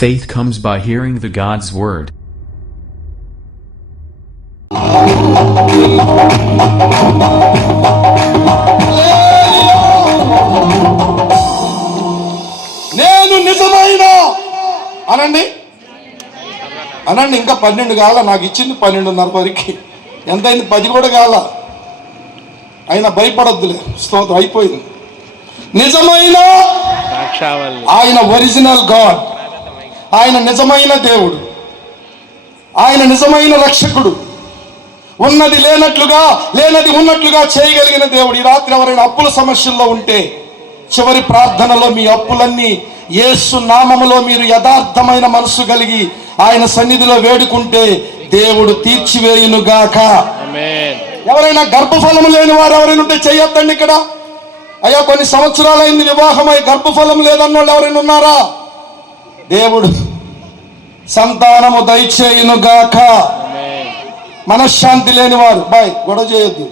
Faith comes by hearing the God's word. నేను నిజమైన అనండి అనండి. ఇంకా 12 కాల, నాకు ఇచ్చింది 12:30 వరకు. ఎంతైంది? 10 కూడా కాల. అయినా భయపడొద్దులే, స్తోత్రం. అయిపోయింది. నిజమైన ఆయన ఒరిజినల్ గాడ్, ఆయన నిజమైన దేవుడు, ఆయన నిజమైన రక్షకుడు, ఉన్నది లేనట్లుగా లేనది ఉన్నట్లుగా చేయగలిగిన దేవుడు. ఈ రాత్రి ఎవరైనా అప్పుల సమస్యల్లో ఉంటే చివరి ప్రార్థనలో మీ అప్పులన్నీ యేసు నామములో మీరు యథార్థమైన మనసు కలిగి ఆయన సన్నిధిలో వేడుకుంటే దేవుడు తీర్చివేయునుగాక. ఎవరైనా గర్భఫలం లేని వారు ఎవరైనా ఉంటే చెయ్యొద్దండి. ఇక్కడ అయ్యా కొన్ని సంవత్సరాలైంది వివాహమై గర్భఫలం లేదన్న వాళ్ళు ఎవరైనా ఉన్నారా? దేవుడు సంతానము దయచేయునుగాక. మనశ్శాంతి లేని వారు, గొడవ చేయొద్దు.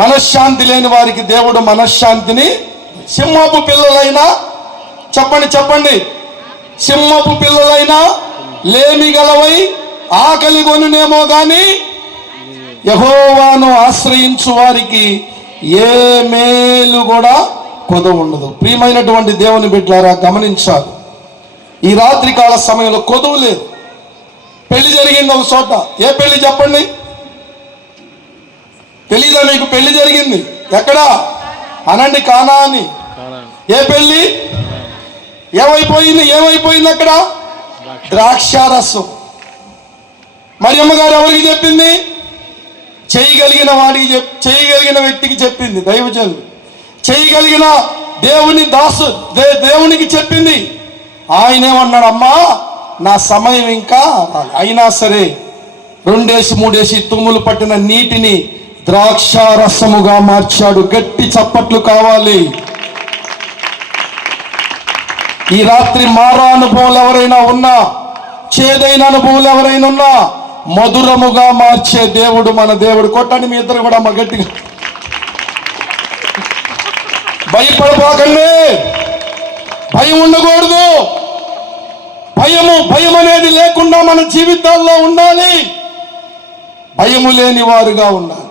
మనశ్శాంతి లేని వారికి దేవుడు మనశ్శాంతిని, సింహపు పిల్లలైనా చెప్పండి, సింహపు పిల్లలైనా లేమి గలవై ఆకలి కొనునేమో గాని యెహోవాను ఆశ్రయించు వారికి ఏ మేలు కూడా కొదవ ఉండదు. ప్రియమైనటువంటి దేవుని బిడ్డలారా, గమనించాలి. ఈ రాత్రి కాల సమయంలో కొదువు లేదు. పెళ్లి జరిగింది ఒక చోట. ఏ పెళ్లి చెప్పండి? తెలీదా మీకు? పెళ్లి జరిగింది ఎక్కడా అనండి? కానా అని. ఏ పెళ్లి? ఏమైపోయింది అక్కడ? ద్రాక్షారసం. మరియమ్మ గారు ఎవరికి చెప్పింది? చేయగలిగిన వ్యక్తికి చెప్పింది. దైవజనులు చేయగలిగిన దేవునికి చెప్పింది. ఆయనేమన్నాడు? అమ్మా, నా సమయం ఇంకా అయినా సరే 2-3 తుమ్ములు పట్టిన నీటిని ద్రాక్షారసముగా మార్చాడు. గట్టి చప్పట్లు కావాలి. ఈ రాత్రి మారా అనుభవాలు ఎవరైనా ఉన్నా, చేదైన అనుభవాలు ఎవరైనా ఉన్నా, మధురముగా మార్చే దేవుడు మన దేవుడు. కొట్టండి మీ ఇద్దరు కూడా, మా గట్టిగా. భయపడపోకండి, భయం ఉండకూడదు. భయం అనేది లేకుండా మన జీవితాల్లో ఉండాలి. భయము లేని వారుగా ఉండాలి.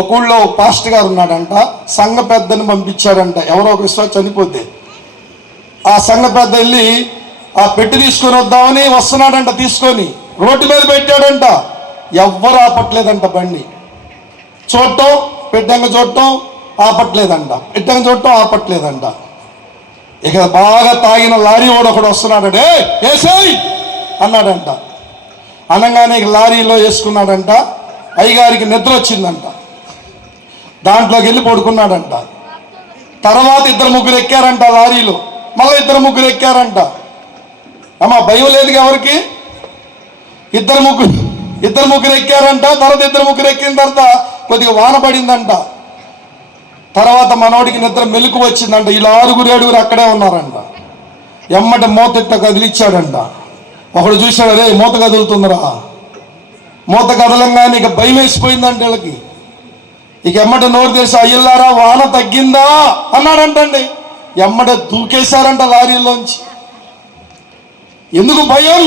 ఒక ఊళ్ళో పాస్టర్ గారు ఉన్నాడంట. సంఘ పెద్దను పంపించాడంట. ఎవరో ఒక విశ్వాసం చనిపోతే ఆ సంఘ పెద్ద వెళ్ళి ఆ పెట్టి తీసుకొని వద్దామని వస్తున్నాడంట. తీసుకొని రోడ్డు మీద పెట్టాడంట. ఎవ్వరు ఆపట్లేదంట. బండి చూడటం, పెట్టంగా చూడటం ఆపట్లేదంట. పెట్టంగా చూడటం ఆపట్లేదంట. ఇక బాగా తాగిన లారీ వాడు ఒకడు వస్తున్నాడంటే ఏసై అన్నాడంట. అనగానే లారీలో వేసుకున్నాడంట. అయ్యగారికి నిద్ర వచ్చిందంట. దాంట్లోకి వెళ్ళి పడుకున్నాడంట. తర్వాత 2-3 ఎక్కారంట లారీలో. మళ్ళీ 2-3 ఎక్కారంట. అమ్మా భయం లేదుగా ఎవరికి? 2-3 ఎక్కారంట. తర్వాత 2-3 ఎక్కిన తర్వాత కొద్దిగా వాన పడిందంట. తర్వాత మనోడికి నిద్ర మెలుకు వచ్చిందంట. ఇలా 6-7 అక్కడే ఉన్నారంట. ఎమ్మట మూత ఇట్ట కదిలిచ్చాడంట. ఒకడు చూశాడు, రే మూత కదులుతుందిరా. మూత కదలంగానే ఇక భయం వేసిపోయిందంట వీళ్ళకి. ఇక ఎమ్మట నోరు తెరిచి, అయ్యల్లారా వాన తగ్గిందా అన్నాడంటండి. ఎమ్మట దూకేశారంట లారీలోంచి. ఎందుకు భయం?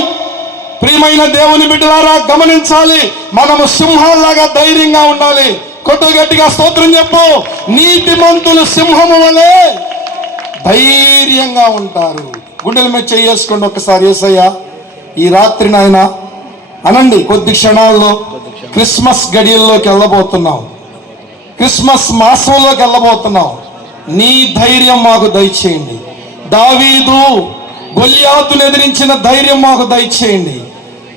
ప్రియమైన దేవుని బిడ్డలారా, గమనించాలి. మనము సింహాల్లాగా ధైర్యంగా ఉండాలి. కొట్టు గట్టిగా స్తోత్రం చెప్పు. నీతిమంతులు సింహము వలె ధైర్యంగా ఉంటారు. గుండెల మీద చేసుకొని ఒకసారి యేసయ్యా ఈ రాత్రి నాయన అనండి. కొద్ది క్షణాల్లో క్రిస్మస్ గడియల్లోకి వెళ్ళబోతున్నాం. క్రిస్మస్ మాసంలోకి వెళ్ళబోతున్నాం. నీ ధైర్యం మాకు దయచేయండి. దావీదు గొలియాతును ఎదిరించిన ధైర్యం మాకు దయచేయండి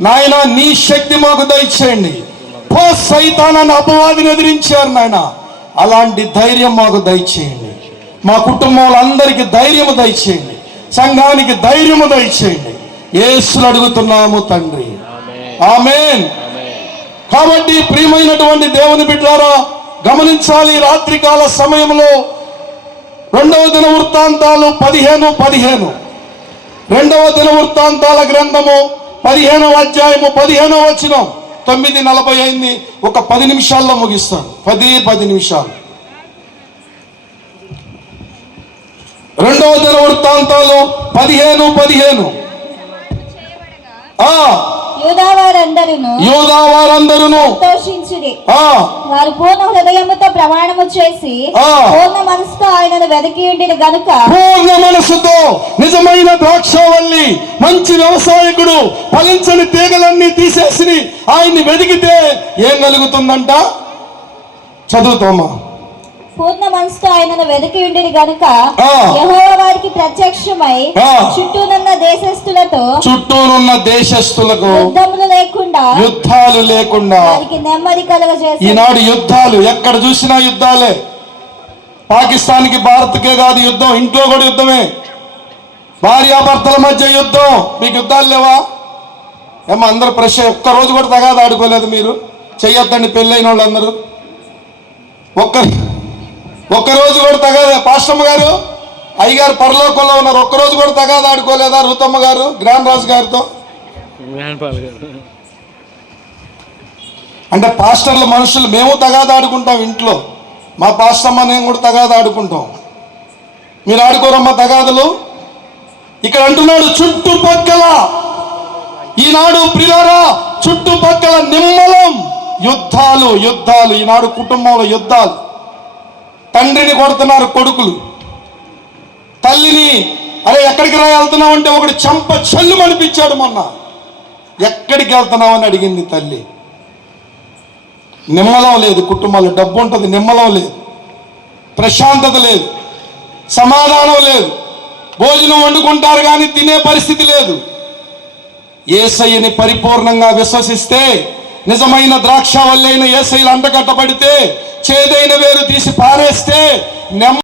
నాయన. నీ శక్తి మాకు దయచేయండి. సైతానాన్ని అపవాదిని ఎదిరించారు నాయన. అలాంటి ధైర్యం మాకు దయచేయండి. మా కుటుంబంలో అందరికీ ధైర్యము దయచేయండి. సంఘానికి ధైర్యము దయచేయండి. యేసుని అడుగుతున్నాము తండ్రి, ఆమేన్. కాబట్టి ప్రియమైనటువంటి దేవుని బిడ్డలారా, గమనించాలి. రాత్రికాల సమయంలో 2వ దినవృత్తాంతాలు 15:15, 2వ దినవృత్తాంతాల గ్రంథము 15వ అధ్యాయము 15వ వచనం. 9:40 అయింది. ఒక 10 నిమిషాల్లో ముగిస్తాను. 10 నిమిషాలు. రెండవ దినవృత్తాంతాలు 15:15. యూదావారందరును సంతోషించిరి. వారు పూర్ణ హృదయముతో ప్రమాణము చేసి పూర్ణ మనసుతో ఆయనను వెతికి ఉండిన గనుక. పూర్ణ మనసుతో నిజమైన ద్రాక్షావల్లి, మంచి వ్యవసాయకుడు ఫలించని తీగలన్నీ తీసేసి ఆయన్ని వెతికితే ఏం కలుగుతుందంట? చదువుతామా? పూర్ణ మనసుతో ఆయనను వెతికి ఉండిన గనుక యెహోవా వారికి ప్రత్యక్షమై చుట్టూనున్న దేశస్థులకు యుద్ధాలు లేకుండా వారికి నెమ్మది కలుగజేసి. ఈనాడు యుద్ధాలు ఎక్కడ చూసినా యుద్ధాలే. పాకిస్తాన్కి భారత్కే కాదు యుద్ధం, ఇంట్లో కూడా యుద్ధమే. భార్యాభర్తల మధ్య యుద్ధం. మీకు యుద్ధాలు లేవా? ఏమో అందరు ప్రశ్న. ఒక్కరోజు కూడా తగాద ఆడుకోలేదు మీరు? చెయ్యొద్దండి పెళ్ళైన వాళ్ళందరూ. ఒక్కరోజు కూడా తగాదా? పాస్టమ్మ గారు, అయ్యగారు పరలోకంలో ఉన్నారు, ఒక్కరోజు కూడా తగాదా ఆడుకోలేదా? రూతమ్మ గారు గ్రాండ్ రాజు గారితో. అంటే పాస్టర్ల మనుషులు మేము తగాదా ఆడుకుంటాం ఇంట్లో. మా పాస్టమ్మ నేను కూడా తగాదా ఆడుకుంటాం. మీరు ఆడుకోరమ్మా తగాదులు? ఇక్కడ అంటున్నాడు చుట్టుపక్కల. ఈనాడు ప్రియులారా చుట్టుపక్కల నిమ్మలం యుద్ధాలు. ఈనాడు కుటుంబంలో యుద్ధాలు. తండ్రిని కొడుతున్నారు కొడుకులు, తల్లిని అరే ఎక్కడికి వెళ్తున్నావు అంటే ఒకడు చెంప చెల్లు అనిపించాడు మొన్న. ఎక్కడికి వెళ్తున్నావు అని అడిగింది తల్లి. నిమ్మలం లేదు కుటుంబాల్లో. డబ్బు ఉంటుంది, నిమ్మలం లేదు, ప్రశాంతత లేదు, సమాధానం లేదు. భోజనం వండుకుంటారు కానీ తినే పరిస్థితి లేదు. యేసయ్యని పరిపూర్ణంగా విశ్వసిస్తే, నిజమైన ద్రాక్షావల్లి అయిన యేసయ్యలు అంటకట్టబడితే, చేదైన వేరు తీసి పారేస్తే